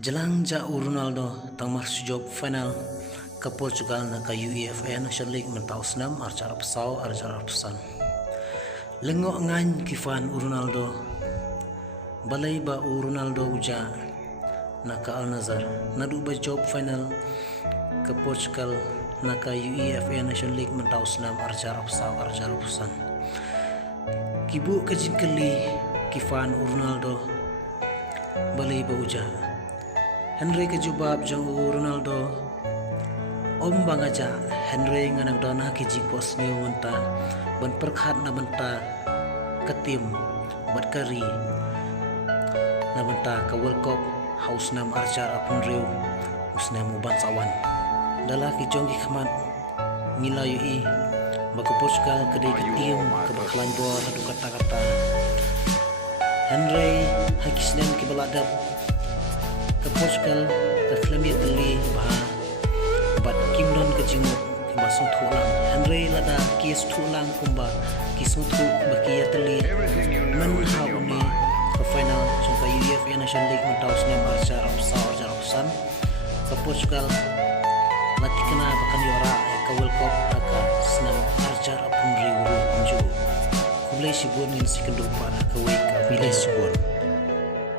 Jelang jauh Ronaldo tangmar sujub final ke Portugal na ka UEFA National League mentau senam arcara pesau arcara pesan. Lengok ngan kifan Ronaldo balai ba Ronaldo uja na ka Al Nassr nadu ba job final ke Portugal na ka UEFA National League mentau senam arcara pesau arcara pesan. Kibu kajingkeli kifan Ronaldo balai ba uja Henry kejubab jang Ronaldo om bangaja Henry nganak dana kijing pos niu menta ban perkhat na benta ketim bat kari na benta ka World Cup haus nam arcar apun riu usna mu ban sawan dala kijong ki khamat ngila yui baka Portugal kedai ketim ke baklan bor adu kata-kata Henry hakisnem ki baladap ke Portugal ke Klemia teli bah bat kimdon ke jinguk kimba suthulang Henry lada kis thulang kumba kisuthu bakia teli man hauni ke final jangka UEFA National League mentaus nem arcar apsan ke Portugal latikna bakan yora ke World Cup aka senam arcar apun riuru kunju kulai sibun ngin sikendu para ke weka bilai sibun